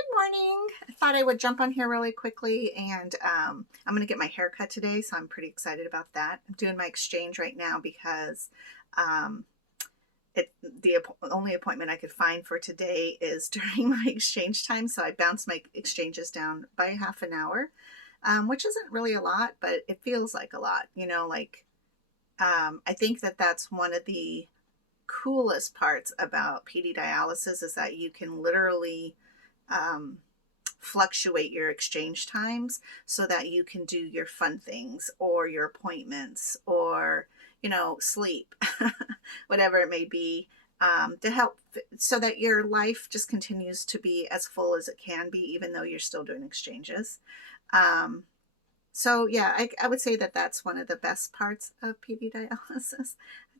Good morning. I thought I would jump on here really quickly and I'm going to get my hair cut today, so I'm pretty excited about that. I'm doing my exchange right now because um, only appointment I could find for today is during my exchange time, so I bounced my exchanges down by half an hour, which isn't really a lot, but it feels like a lot. I think that that's one of the coolest parts about PD dialysis is that you can literally um, fluctuate your exchange times so that you can do your fun things or your appointments or, sleep, whatever it may be, to help so that your life just continues to be as full as it can be, even though you're still doing exchanges. Um, so, yeah, I would say that that's one of the best parts of PD dialysis.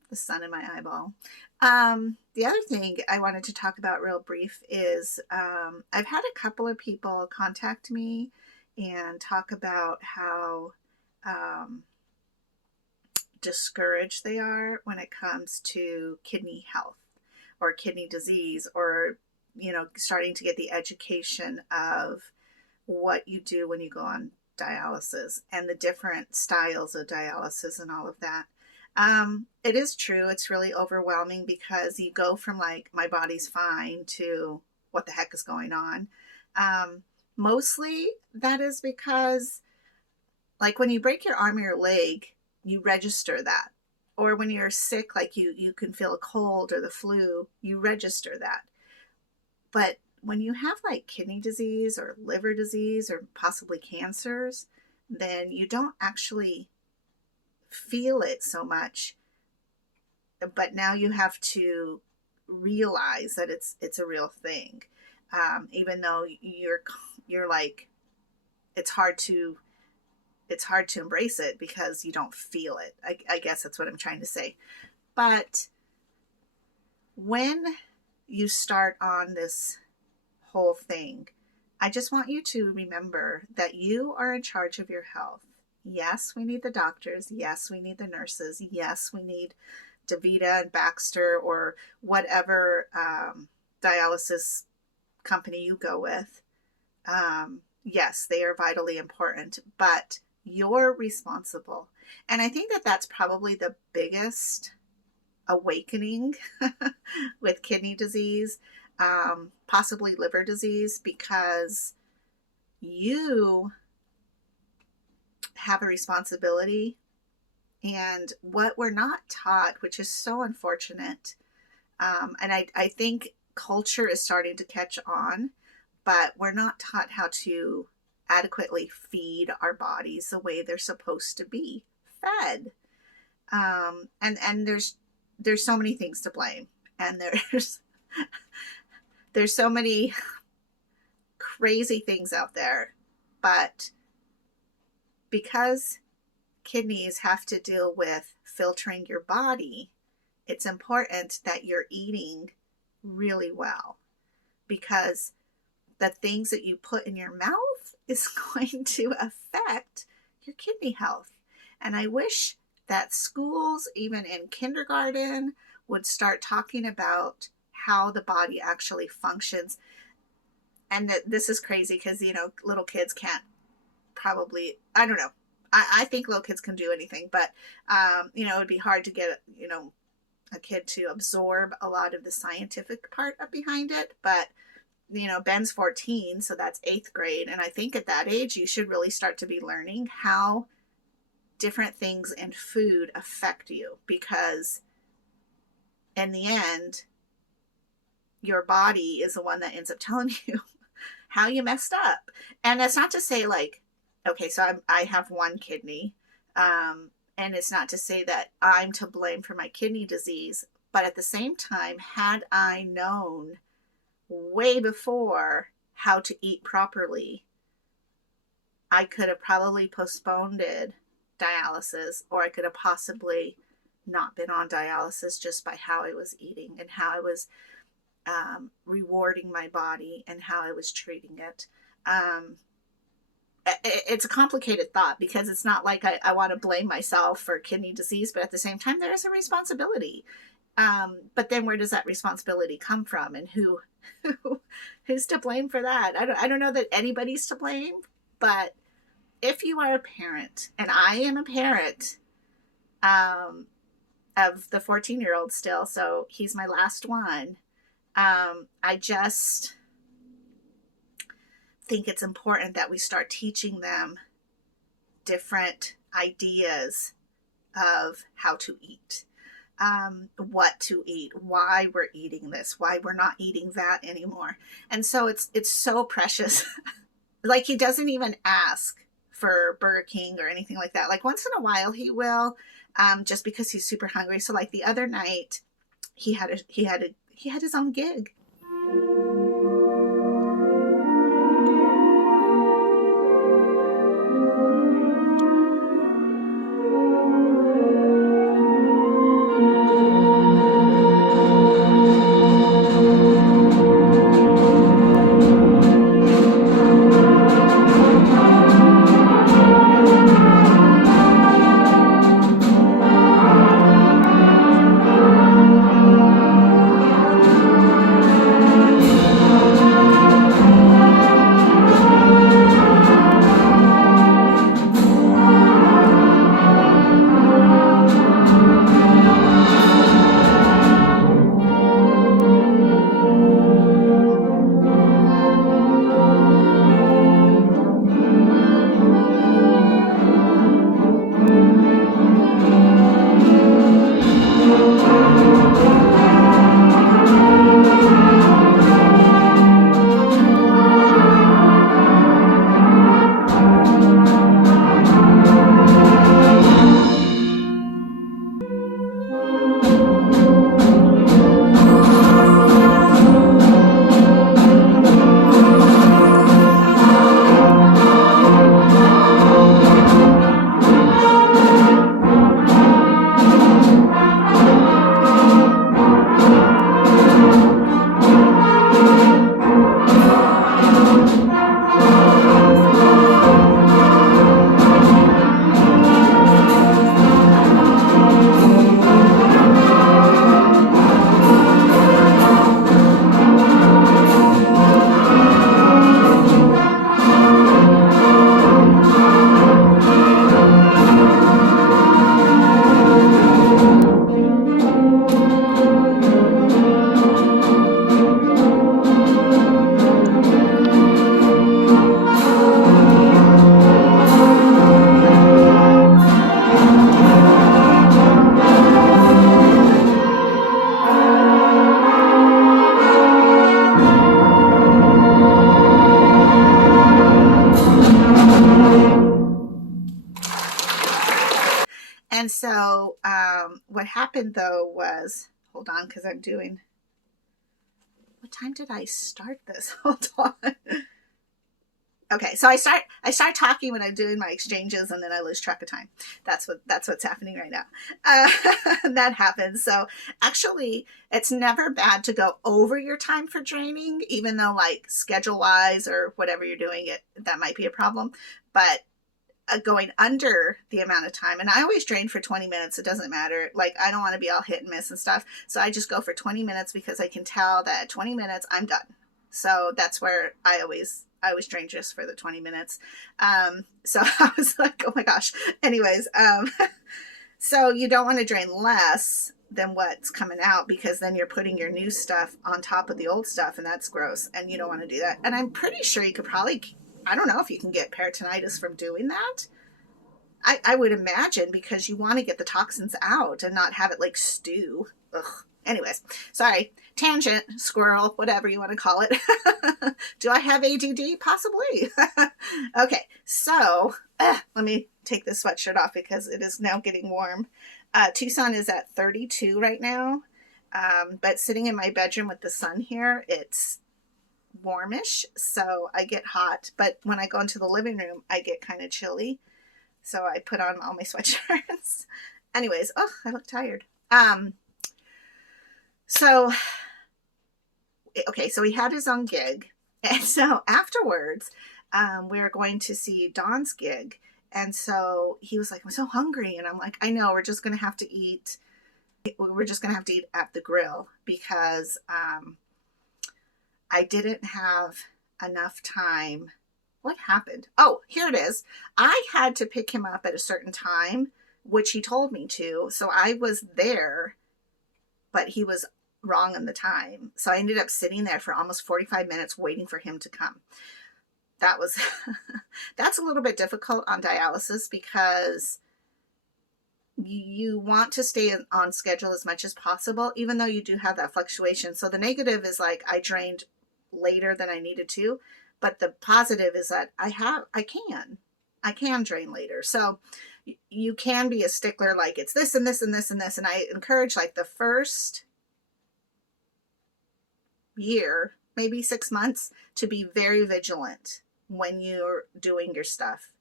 The sun in my eyeball. The other thing I wanted to talk about real brief is I've had a couple of people contact me and talk about how um, discouraged they are when it comes to kidney health or kidney disease, or starting to get the education of what you do when you go on dialysis and the different styles of dialysis and all of that. It is true. It's really overwhelming because you go from like, my body's fine to what the heck is going on. Mostly that is because, like, when you break your arm or your leg, you register that. Or when you're sick, like you can feel a cold or the flu, you register that. But when you have like kidney disease or liver disease or possibly cancers, then you don't actually feel it so much. But now you have to realize that it's a real thing, even though you're like, it's hard to embrace it because you don't feel it. I guess that's what I'm trying to say. But when you start on this whole thing, I just want you to remember that you are in charge of your health. Yes, we need the doctors. Yes, we need the nurses. Yes, we need DaVita and Baxter or whatever dialysis company you go with. Yes, they are vitally important, but you're responsible. And I think that that's probably the biggest awakening with kidney disease, possibly liver disease, because you have a responsibility. And what we're not taught, which is so unfortunate, and I think culture is starting to catch on, but we're not taught how to adequately feed our bodies the way they're supposed to be fed. And there's so many things to blame, and there's so many crazy things out there, but because kidneys have to deal with filtering your body, it's important that you're eating really well, because the things that you put in your mouth is going to affect your kidney health. And I wish that schools, even in kindergarten, would start talking about how the body actually functions. And that this is crazy because, little kids can't probably, I don't know. I think little kids can do anything, but, it would be hard to get, a kid to absorb a lot of the scientific part up behind it. But, Ben's 14, so that's 8th grade. And I think at that age, you should really start to be learning how different things in food affect you, because in the end, your body is the one that ends up telling you how you messed up. And that's not to say like, okay, so I have one kidney, and it's not to say that I'm to blame for my kidney disease, but at the same time, had I known way before how to eat properly, I could have probably postponed dialysis, or I could have possibly not been on dialysis just by how I was eating and how I was rewarding my body and how I was treating it. It's a complicated thought, because it's not like I want to blame myself for kidney disease, but at the same time, there is a responsibility. But then where does that responsibility come from, and who's to blame for that? I don't know that anybody's to blame, but if you are a parent, and I am a parent, of the 14-year-old still, so he's my last one. I just think it's important that we start teaching them different ideas of how to eat, what to eat, why we're eating this, why we're not eating that anymore. And so it's so precious. Like, he doesn't even ask for Burger King or anything like that. Like, once in a while he will, just because he's super hungry. So like the other night, he had his own gig. And so what happened though was, hold on, because I'm doing, what time did I start this? Hold on. Okay, so I start talking when I'm doing my exchanges, and then I lose track of time. That's what's happening right now. That happens. So actually, it's never bad to go over your time for draining, even though like schedule wise or whatever you're doing, that might be a problem. But going under the amount of time, and I always drain for 20 minutes. It doesn't matter. Like, I don't want to be all hit and miss and stuff. So I just go for 20 minutes because I can tell that at 20 minutes I'm done. So that's where I always drain just for the 20 minutes. So I was like, oh my gosh. Anyways, so you don't want to drain less than what's coming out, because then you're putting your new stuff on top of the old stuff, and that's gross, and you don't want to do that. And I'm pretty sure you could probably, I don't know if you can get peritonitis from doing that. I would imagine, because you want to get the toxins out and not have it like stew. Ugh. Anyways, sorry, tangent, squirrel, whatever you want to call it. Do I have ADD? Possibly. Okay, so let me take this sweatshirt off because it is now getting warm. Tucson is at 32 right now, but sitting in my bedroom with the sun here, it's warmish, so I get hot. But when I go into the living room, I get kind of chilly, so I put on all my sweatshirts. Anyways, oh, I look tired. So, okay, so he had his own gig. And so afterwards, we were going to see Dawn's gig. And so he was like, I'm so hungry. And I'm like, I know, we're just going to have to eat we're just going to have to eat at the grill because I didn't have enough time. What happened? Oh, here it is. I had to pick him up at a certain time, which he told me to. So I was there, but he was wrong in the time. So I ended up sitting there for almost 45 minutes waiting for him to come. That was, that's a little bit difficult on dialysis because you want to stay on schedule as much as possible, even though you do have that fluctuation. So the negative is like I drained later than I needed to, but the positive is that I can drain later. So you can be a stickler, like it's this and this and this and this. And I encourage like the first year, maybe 6 months, to be very vigilant when you're doing your stuff,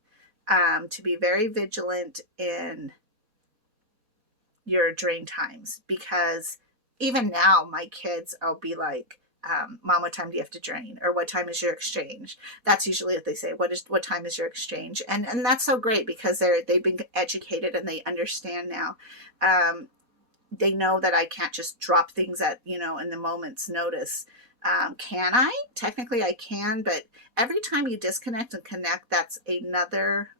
to be very vigilant in your drain times, because even now my kids, I'll be like, Mom, what time do you have to drain? Or what time is your exchange? That's usually what they say. What time is your exchange? And that's so great because they've been educated and they understand now. They know that I can't just drop things at, in the moment's notice. Can I? Technically I can, but every time you disconnect and connect, that's another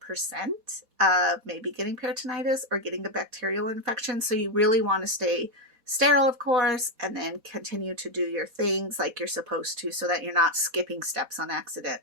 percent of maybe getting peritonitis or getting a bacterial infection. So you really want to stay sterile, of course, and then continue to do your things like you're supposed to so that you're not skipping steps on accident.